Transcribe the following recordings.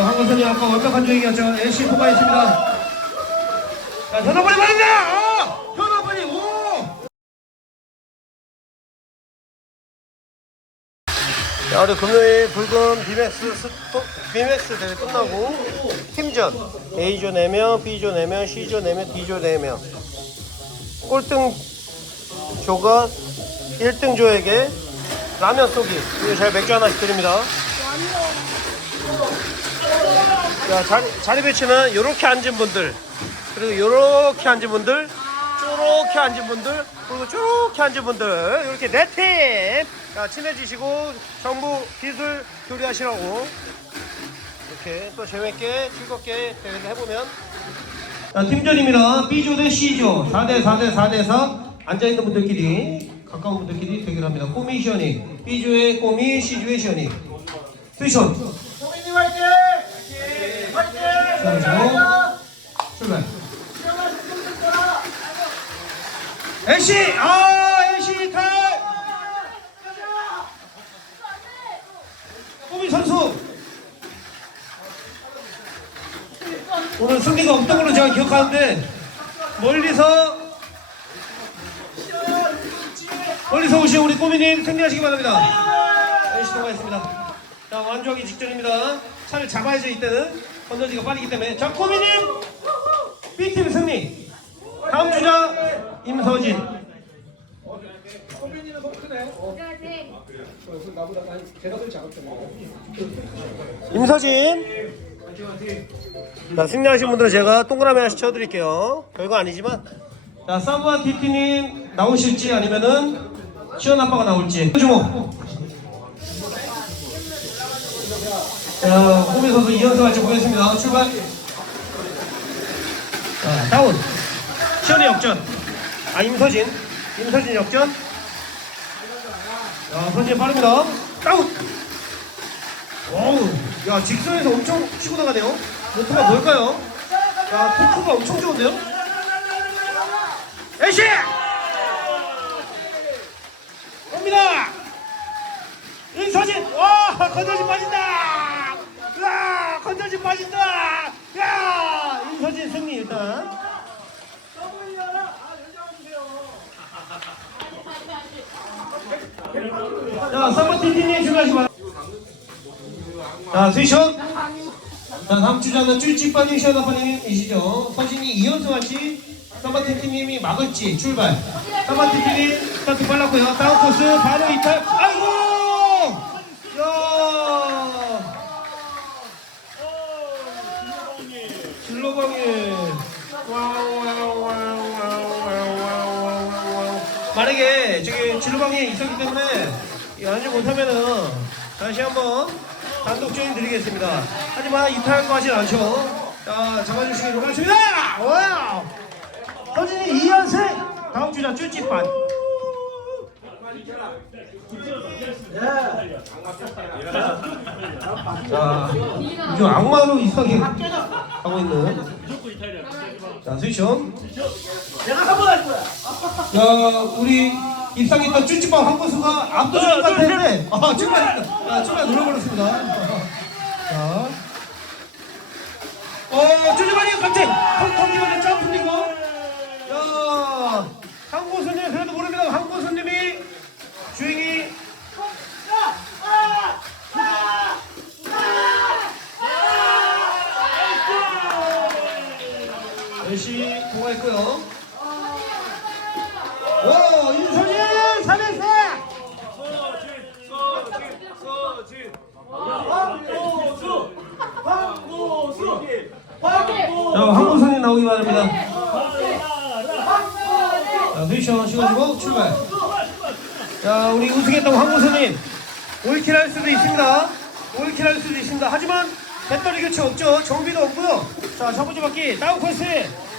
황건선이 아까 완벽한 주행이었죠. NC 포가 있습니다. 자, 전화번이 받는다! 어! 전화번이, 오! 자, 우리 금요일 붉은 비맥스 비맥스 대회 끝나고 팀전 A조 4명, B조 4명, C조 4명, D조 4명 꼴등 조가 1등 조에게 라면 쏘기 제가 맥주 하나씩 드립니다 자, 자리, 자리 배치는 이렇게 앉은 분들 그리고 이렇게 앉은 분들 쪼렇게 앉은 분들 그리고 쪼렇게 앉은 분들 이렇게 네 팀. 자, 친해지시고 정부 기술 교류하시라고. 이렇게 또 재밌게 즐겁게 대회를 해보면. 자, 팀전입니다. B조 대 C조. 4대 4대 4대 4 앉아있는 분들끼리 가까운 분들끼리 대결합니다. 꼬미 시연이. B조의 꼬미 C조의 시연이. 스위션 소민님 화이팅! 화이팅! 그리고 출발. NC 아 NC 탈. 꼬미 선수. 오늘 승리가 없던 걸로 제가 기억하는데 멀리서 멀리서 오신 우리 꼬미님 승리하시기 바랍니다. NC 통과했습니다. 자 완주하기 직전입니다. 차를 잡아야죠 이때는 건너지가 빠르기 때문에 자 꼬미님! B팀 승리! 다음 주자 임서진. 임서진! 자 승리하신 분들은 제가 동그라미 하나씩 쳐드릴게요. 별거 아니지만. 자 사브와 디티님 나오실지 아니면은 시원 아빠가 나올지. 주목 자 호미 선수 2연승 할지 보겠습니다 출발 자 다운 시원이 역전 아 임서진 임서진 역전 자 서진 빠릅니다 다운 어우, 야 직선에서 엄청 치고 나가네요. 모터가 뭘까요? 야 토크가 엄청 좋은데요? 에이씨! 옵니다. 임서진, 와 건전진 빠진다. 와 건전진 빠진다. 야 임서진 승리 일단. 자, 서버티티님 준비하시기 바랍니다. 자, 스위션. 자, 다음 주자는 쭈찌빠님, 시원아빠님이시죠. 서진이 이연승 할지, 서버티티님이 막을지, 출발. 서버티티님 스타트 빨랐고요. 다운 코스, 바로 이탈. 아이고! 야! 진로방이. 와우, 와우, 와우, 와우, 와우, 와우, 와우, 와우. 만약에 진로방이 있었기 때문에 연주 못하면은 다시 한번 단독 조인 드리겠습니다. 하지만 이탈거 하진 않죠. 자, 잡아주시기 바랍니다. 와우! 서진이 2연승! 다음 주자 쭈찌반. 자, 요즘 악마로 이상하게 하고 있는. 자, 스위션. 내가 한번 할 거야. 야, 우리 입상에 있던 쭈쭈밥 한 권수가 압도적 것 같았는데, 아, 출발, 아, 출발 눌러버렸습니다. 자. 어, 쭈쭈밥이 갑자기 텅텅이만에 점프 리고 야, 한고수님, 그래도 모릅니다. 한고수님이 주행이 열심히 통화했고요. 오, 인선이 3연승! 황고수! 황고수! 황고수! 자, 황고선이 나오기 바랍니다. 자, 스위션 쉬가지고 출발. 자, 우리 우승했던 황고선님, 올킬 할 수도 있습니다. 올킬 할 수도 있습니다. 하지만 배터리 교체 없죠. 정비도 없고요. 자, 첫 번째 바퀴 다운 코스.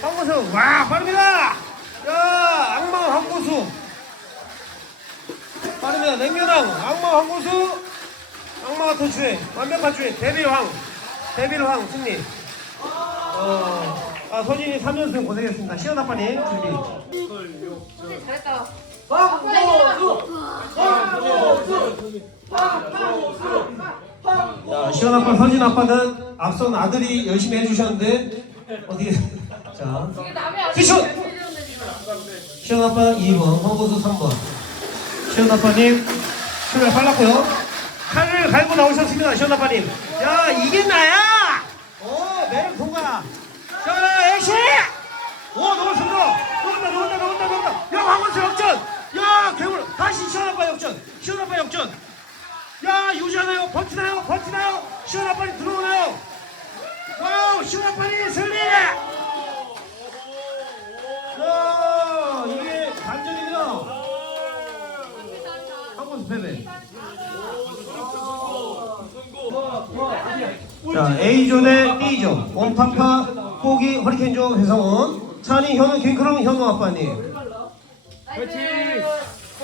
황고선, 와, 빠릅니다. 야, 악마 황고수. 빠릅니다. 냉면왕, 악마 황고수. 악마 같은 주행, 완벽한 주행, 데뷔왕, 데뷔왕 승리. 어, 아, 서진이 3연승 고생했습니다. 시연 아빠님 준비. 잘했다. 황고수! 황고수! 황고수! 자, 시원 아빠, 서진 아빠는 앞선 아들이 열심히 해주셨는데 어떻게 자 피션 시원 아빠 2번, 허고수 3번. 시원 아빠님 출발 빨랐고요. 칼을 갈고 나오셨습니다, 시원 아빠님. 야 이게 나야. 오 매력 통과. 자 액시. 오 넘었습니다. 넘었다, 넘었다, 넘었다, 넘었다. 야 황건수 역전. 야 괴물 다시 시원 아빠 역전. 시원 아빠 역전. 야 유지하나요? 버티나요? 버티나요? 시원 아빠님 들어오나요? 와우 시원 아빠님 승리! 야 이게 반전입니다. 한번 패배. 자 A존의 B존 원파파 포기 허리케인존 회성원 찬이 현우 킹크롱 현우 아빠님.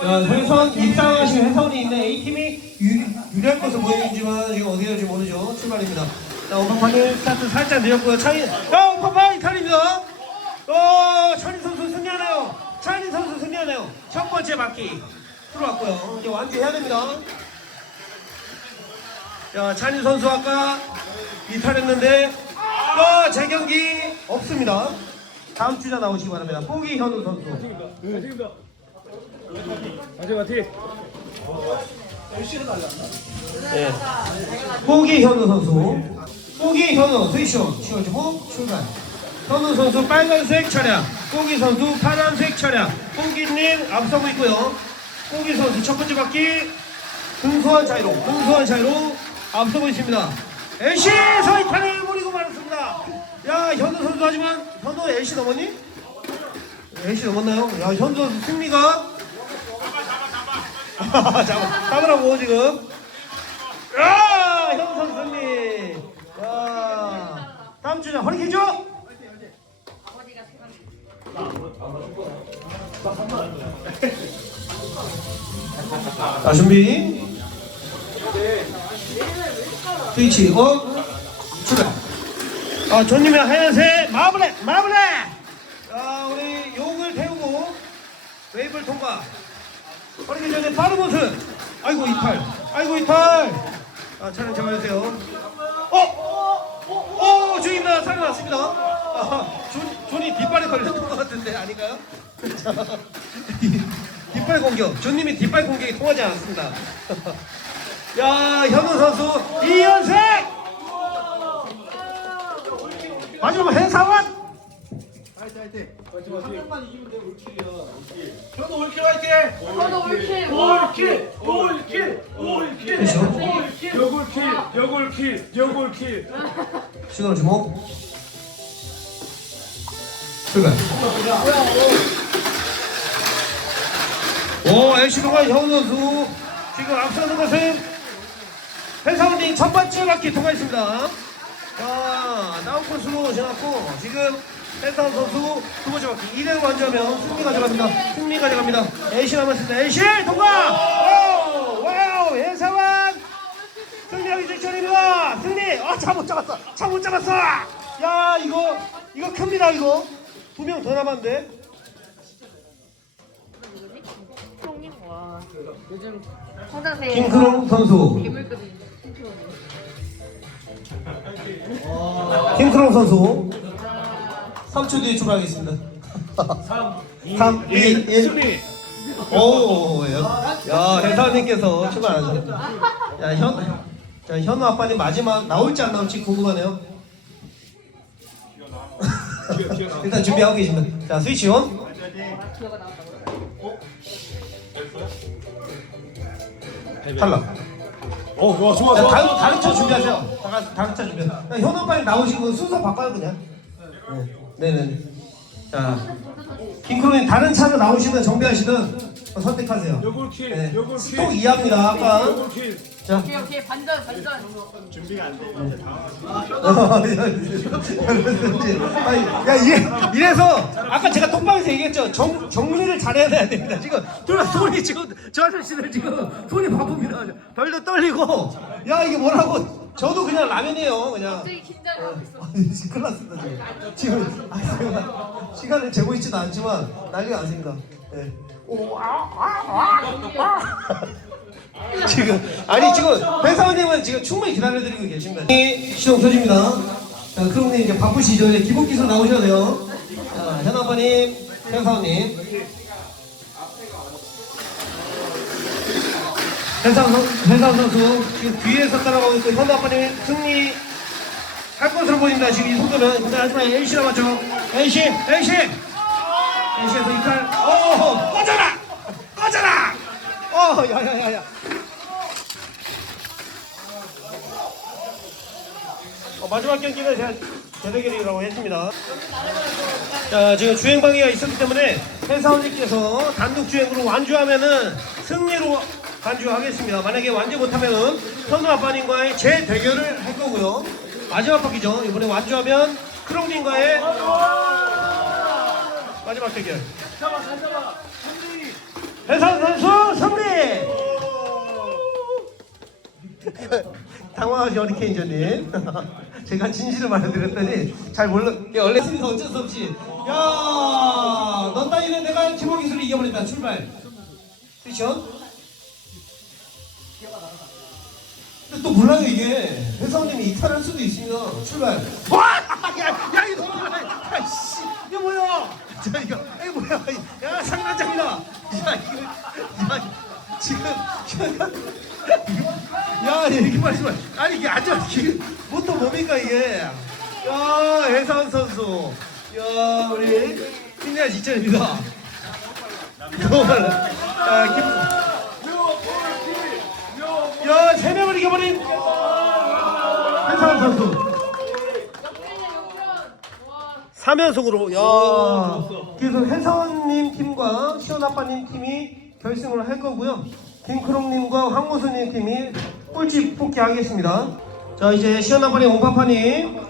자, 회선 입상하신 회선이 있는 A팀이 유, 유리할 것으로 보이지만 지금 어디에 될지 모르죠. 출발입니다. 자, 오파파님 스타트 살짝 늦었고요. 차이, 야, 오파파 이탈입니다. 어, 찬이 선수 승리하나요? 찬이 선수 승리하나요? 첫 번째 바퀴 들어왔고요. 이제 완주해야 됩니다. 자, 찬이 선수 아까 이탈했는데, 어, 재경기 없습니다. 다음 주자 나오시기 바랍니다. 포기 현우 선수. 마지막 티. 네. 포기 현우 선수. 포기 현우 스위션 치워주고 출발. 현우 선수 빨간색 차량. 포기 선수 파란색 차량. 포기님 앞서고 있고요. 포기 선수 첫 번째 바퀴 근소한 차이로 근소한 차이로 앞서고 있습니다. NC 서이탄을 버리고 말았습니다. 야 현우 선수 하지만 현우 NC 넘었니? NC 넘었나요? 야 현우 선수 승리가 잡아 잡으라고 지금. 야, 형 선수 승리. 야, 다음 주자 허리케이죠? 자 준비. 스위치 온 출발. 아 존님의 하얀색 마블레 마블레. 자 우리 용을 태우고 웨이블 통과. 빠르기 전에 빠른 모습. 아이고 이탈. 아이고 이탈. 아 촬영 잡아주세요. 어? 어 주인다 살아났습니다. 아, 존 존이 뒷발에 걸렸던 것 같은데 아닌가요? 뒷발 공격. 존님이 뒷발 공격이 통하지 않았습니다. 야 현우 선수 이연색. 마지막 해사원. 저도 올킬 화이팅! 저도 올킬. 올킬! 올킬! 올킬! 그렇죠. 올킬! 여골킬! 여골킬! 여골킬! 시간을 주목. 출발. 오, LC동과 현 선수 지금 앞서는 것은 회사원님 첫 번째 바퀴 통과했습니다. 자, 다운 코스로 지났고 지금 회사원 선수 두 번째 바퀴 2대 완주하면 승리 가져갑니다. 승리 가져갑니다. LC 남았습니다. LC 통과! 오, 와우, 회사원 승리하기 직전입니다. 승리. 아, 차 못 잡았어. 차 못 잡았어. 야, 이거 이거 큽니다. 이거 두 명 더 남았는데. 요즘 성장세 김크롱 선수. 킹크롱. 김크롱 선수. 3초 뒤에 출발하겠습니다. 3, 2, 1. 승리! 오, 야, 야 회사원님께서 출발하죠. 야, 현, 자, 현우 아빠님 마지막 나올지 안 나올지 궁금하네요. 일단 준비하고 계십니다. 자, 스위치 온. 기어가 나왔다고. 탈락. 어, 와, 좋아, 자, 좋아. 다른 다른 차 준비하세요. 다- 다른 차 준비. 야, 현우 아빠님 나오시고 순서 바꿔요 그냥. 네, 네, 네. 자, 김크로님 다른 차로 나오시든 정비하시든 선택하세요. 여골킬! 네. 여골킬! 스톡 이해합니다. 아까. 여골킬! 자. 오케이 오케이 반전 반전. 아니, 야 이래, 이래서 아까 제가 톡방에서 얘기했죠 정, 정리를 잘해야 됩니다 지금 둘 손이 지금 저 아저씨들 지금 손이 바쁩니다 덜덜 떨리고 야 이게 뭐라고 저도 그냥 라면이에요 그냥 갑자기 긴장이 하고 있어. 아니, 큰일 났습니다 지금 지금 아, 제가 시간을 재고 있지도 않지만 난리가 났습니다 네. 아. 지금 아니 지금 배사원님은 지금 충분히 기다려드리고 계십니다. 시동 켜집니다. 자, 크롱님 이제 바쁘시죠? 이제 기본 기술 나오셔야 돼요. 자, 현 아빠님, 배사원님. 현상 선- 현상 선수 지금 뒤에서 따라가고 있고 현 아빠님 승리 할 것으로 보입니다. 지금 이 속도는 근데 하지만 NC 남았죠. NC, NC, NC에서 이탈. 어, 꺼져라, 꺼져라. 어, 야야야야. 어, 마지막 경기는 제가 대대결이라고 했습니다. 자, 지금 주행 방해가 있었기 때문에 회사원님께서 단독 주행으로 완주하면은 승리로 완주하겠습니다. 만약에 완주 못하면은 현우 아빠님과의 재대결을 할 거고요. 마지막 바퀴죠. 이번에 완주하면 크롱님과의 마지막 대결. 회사원 선수 승리! 당황하시 어리케인저님. 제가 진실을 말해드렸더니 잘 몰라. 예, 원래 승리가 어쩔 수 없이. 야넌 따위는 내가 기본 기술을 이겨버린다. 출발. 액션. 근데 또 몰라요 이게. 회사원님이 이탈할 수도 있습니다 출발. 와 야 야 이거 뭐야 야 씨. 이거 뭐야 자 이거 이거 뭐야 야 상단장이다 야 이거 야 지금 야, 이렇게 말씀을 아니 이게 아주 이게 뭐또 뭡니까 이게? 야, 해상 선수. 야, 우리 김야 지천입니다. 정말. 야, 김. 야, 세 명을 이겨버린 해상 선수. 3연속으로. 야. 그래서 혜선님 팀과 시원아빠님 팀이 결승을 할 거고요. 김크롱님과 황무수님 팀이 꼴찌 뽑기 하겠습니다. 자 이제 시원아빠님 옹파파님.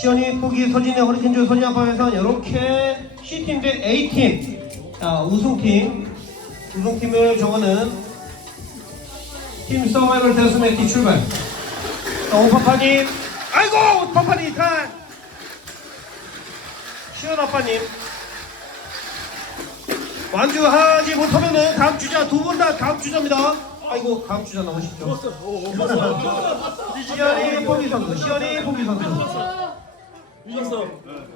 시원이 포기 서진이 허리케인조 서진아빠 회선 이렇게 C팀 대 A팀. 자 우승팀. 우승팀을 정하는 팀 서바이벌 데스매치 출발. 자 옹파파님. 아이고 파파님 탈 시원 아빠님 완주하지 못하면은 다음 주자 두 분 다 다음 주자입니다. 아이고 다음 주자 나오시죠. 시연이 포기 선수, 시연이 포기 선수. 이겼어.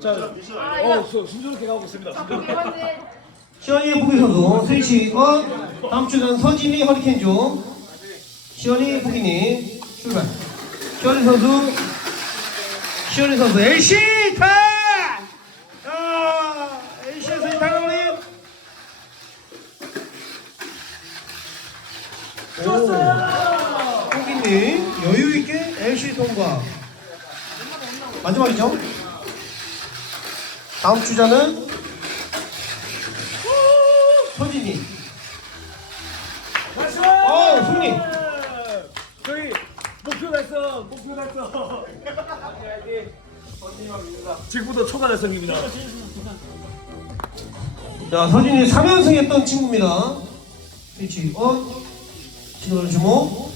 자, 어, 저 순조롭게 가고 있습니다. 시연이 포기 선수 스위치 어 다음 주는 서진이 허리케인조. 시연이 포기님 출발. 시연이 선수, 시연이 선수 LC 탈. 아 LC에서 이탈하는 좋았어요. 홍기님 여유 있게 LC 통과. 마지막이죠? 다음 주자는 서진이. 어, 승리. 저희 목표 달성, 목표 달성. 지금부터 초과 달성입니다. 자, 서진이 3연승 했던 친구입니다. 그렇지. 어? 신호를 주모.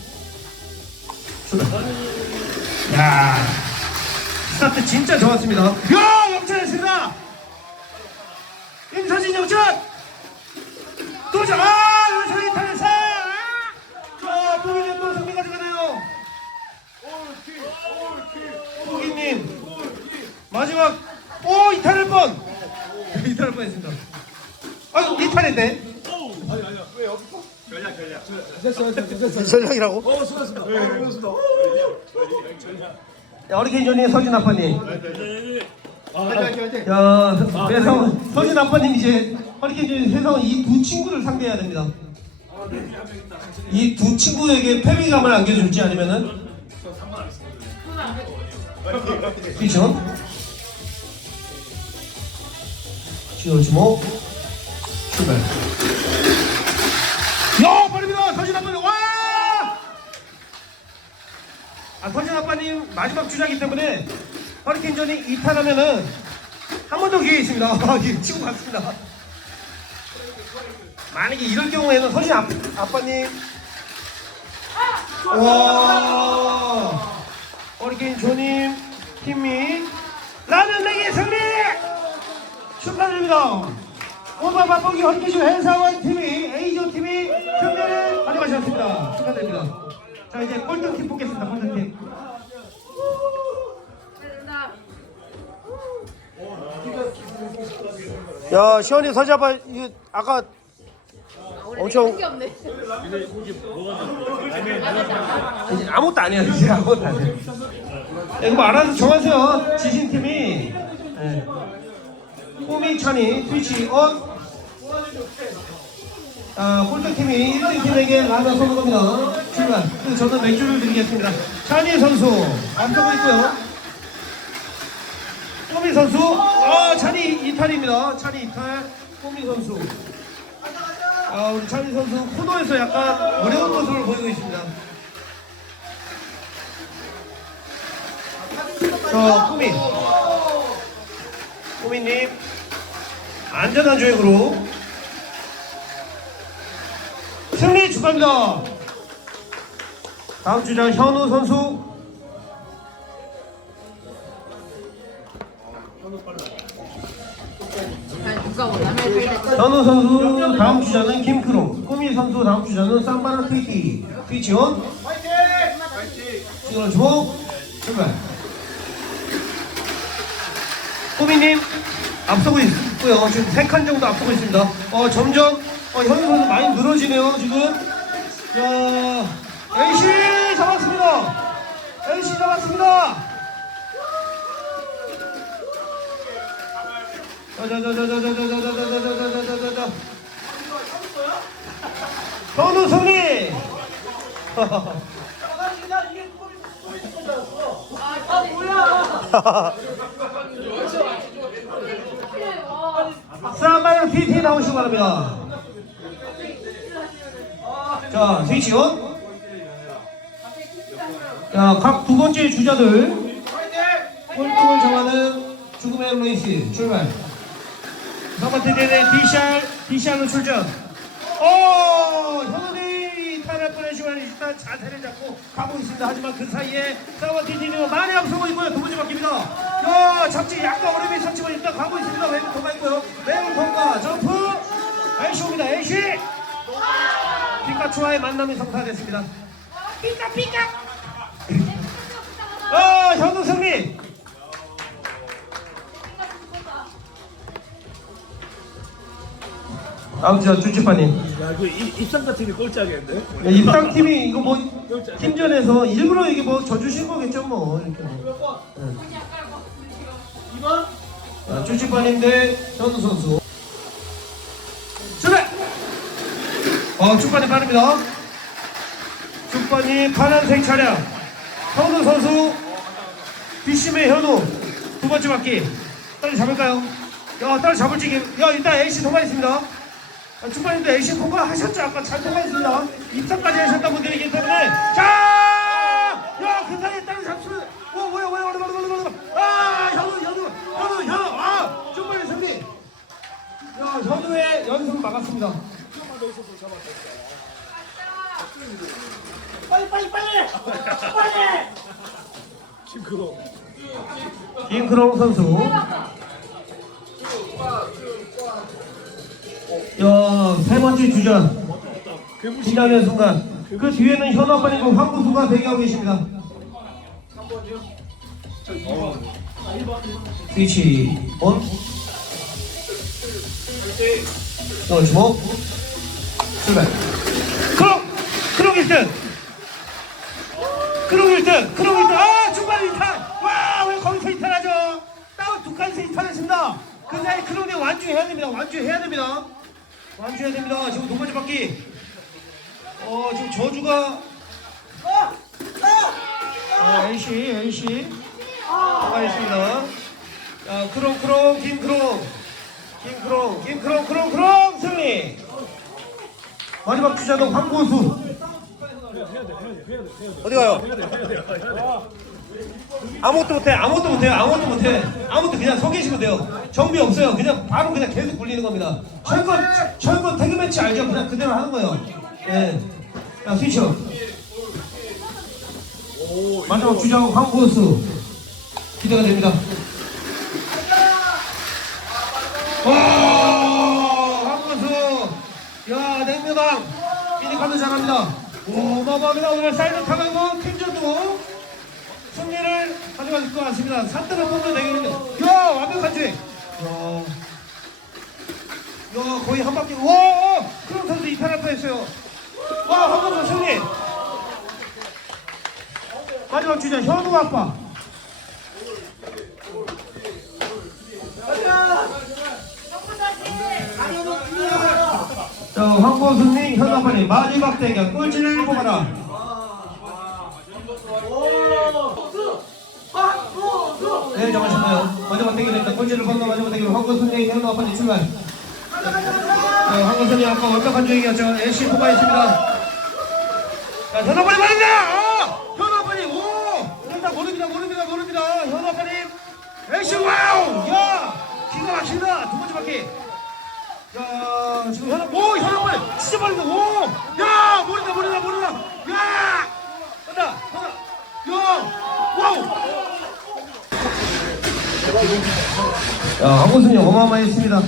출발. 야 스타트 진짜 좋았습니다. 야, 역전했습니다. 임서진 역전! 도전! 아, 서진 탈사! 자, 도민이 또 승리 가져가네요. 포기님. 마지막, 오, 이탈할 뻔! 이탈할 뻔 했습니다. 아이고, 이탈했네. 아니 아니야. 왜 여기? 전략 전략. 됐어 됐어 됐어. 전략이라고? 어 수고하셨습니다. 네, 수고하셨습니다. 야, 존이 서진 아빠님. 야, 회사원, 서진 아빠님 이제 허리케인 회사원 이두 친구를 상대해야 됩니다. 이 두 친구에게 패배감을 안겨줄지 아니면은 그렇죠? 지어주모 출발. 야, 빠릅니다. 서진 아빠님 와! 아, 서진 아빠님 마지막 주자이기 때문에 허리케인전이 이탈하면은 한 번 더 기회 있습니다. 아, 예, 치고 갔습니다. 만약에 이럴 경우에는 서진 아, 아빠님 와 허리케인 조님 팀이 라면 내기 승리 축하드립니다. 오바 맛보기 허리케인 조 회사원 팀이 A조 팀이 승리를 가져가셨습니다. 축하드립니다. 자, 이제 꼴등팀 뽑겠습니다. 꼴등팀. 야, 시원이 서잡아. 이거 아까 엄청. 이제 아무것도 아니야 이제 아무것도 아니야 이거 뭐 알아서 정하세요 지신팀이 네. 호미 찬이 트위치 온 아, 꼴등팀이 1등팀에게 라면 쏘는 겁니다 그리고 저는 맥주를 드리겠습니다. 찬이 선수 앞서고 있고요. 호미 선수 아 찬이 이탈입니다. 찬이 이탈 호미 선수. 아, 우리 찬이 선수 코너에서 약간 어려운 모습을 보이고 있습니다. 저 꾸미, 꾸미님 안전한 주행으로 승리 축하합니다. 다음 주자 현우 선수. 누가 살때 현우 선수 다음 주자는 김크롱, 꾸미 선수 다음 주자는 쌈바라 트위티, 트위치온. 지금 주목 출발. 꾸미님 앞서고 있고요. 지금 세 칸 정도 앞서고 있습니다. 어 점점 어, 현우 선수 많이 늘어지네요 지금. 야 AC 잡았습니다. AC 잡았습니다. 자자자자자자자자자자자자자자자자 현우 승리. 사마이로 PT 나오시기 바랍니다. 자, 스위치온. 자, 각 두 번째 주자들 꼴등을 정하는 죽음의 레이스 출발. 사바트 대회 DCR, DCR로 출전. 오! 현우이 탈할 뻔했지만 일단 자세를 잡고 가고 있습니다. 하지만 그 사이에 대회는 많이 앞서고 있고요. 두 번째 바뀝니다. 야, 잡지 약간 어려움이 있었지만 일단 가고 있습니다. 왼쪽 통과 있고요. 왼쪽 통과 점프. 에이쇼입니다. 에이시. 피카츄와의 만남이 성사됐습니다. 피카 피카. 아, 현우 승리. 다음 주자 쭈쭈빠님. 야, 그 입- 입상가 팀이 꼴짝이었는데? 야, 입당 팀이 이거 뭐 팀전에서 일부러 이게 뭐 져주신 거겠죠 뭐 이렇게. 뭐. 네. 자, 쭈쭈빠님 대 현우 선수. 출발. 어, 쭈빠님 빠릅니다. 쭈빠님 파란색 차량. 현우 선수 뒷심의 현우 두 번째 바퀴. 딸 잡을까요? 야, 딸 잡을지. 야, 일단 AC 통과했습니다. 아, 중반인데 에이신 통과하셨죠? 아까 잘 통과했습니다. 입사까지 하셨던 분들이기 때문에 자! 야, 그 땅을 잡수면 어, 뭐야, 뭐야, 뭐야, 뭐야. 아, 현우, 현우, 현우, 현우, 아, 중반의 승리. 야, 현우의 연승 막았습니다. 빨리, 빨리, 빨리, 빨리. 김크로. 김크롱 선수. 야, 세 번째 주자. 긴장의 순간. 그 뒤에는 현우 아빠님과 황구수가 대기하고 계십니다. 스위치 온. 어, 주목. 출발. 크롱! 크롱 1등! 크롱 1등! 크롱 1등! 아! 중반 이탈! 칸에서 이탈했습니다. 그 사이 크롱이 완주해야 됩니다. 완주해야 됩니다. 완주해야 됩니다. 지금 두 번째 바퀴. 어, 지금 저주가. 아, NC, NC. 나가 있습니다. 자, 크롱, 크롱, 김 크롱. 김 크롱, 김 크롱, 크롱, 크롱, 승리! 마지막 주자는 황고수. 어디 가요? 아무것도 못해, 아무것도 못해요, 아무것도 못해. 아무것도 그냥 서 계시면 돼요. 정비 없어요. 그냥 바로 그냥 계속 굴리는 겁니다. 철권, 철권 태그 매치 알죠? 그냥 그대로 하는 거예요. 예. 자, 스위쳐. 마지막 주자는 황고수. 기대가 됩니다. 와, 황고수. 야, 냉면왕. 이니카도 잘합니다. 어마어마합니다. 오늘 사이드 타가고 팀전도 승리를 가져갈 것 같습니다. 3등을 뽑는 대결인데, 야 주행. 야, 야 거의 한 바퀴. 와, 크롱 선수 이탈할 뻔했어요. 와, 한 번 더 승리. 마지막 주자 현우 아빠. 자, 황보수님, 현우 아빠님 마지막 대결 꼴찌를 뽑아라. 네, 정하셨나요? 마지막 대결입니다. 꼴찌를 뽑는 마지막 대결 황보수님, 현우 아빠님 출발. 자, 황보수님 아까 완벽한 주행이었죠. NC 뽑아있습니다. 자, 현우 아빠님 말입니다! 어! 현우 아빠님, 오! 일단 모릅니다, 모릅니다, 모릅니다. 현우 아빠님, NC 와우! 야! 기가 막힌다! 두 번째 바퀴. 야, 지금 현아, 오, 현아 빨리, 진짜 빠르다, 오, 야, 모른다, 모른다, 모른다, 야, 간다, 간다, 야, 와우. 야, 한국순이 어마어마했습니다.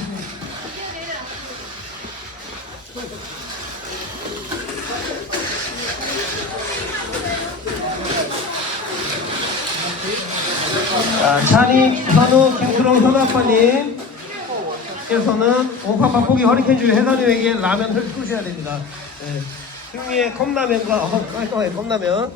자, 찬이, 현우, 김수롱, 현우 아빠님. 께서는 오파파 포기 허리케인즈 회사님에게 라면을 쏘셔야 됩니다. 네. 승리의 컵라면과 어, 깔끔하게 컵라면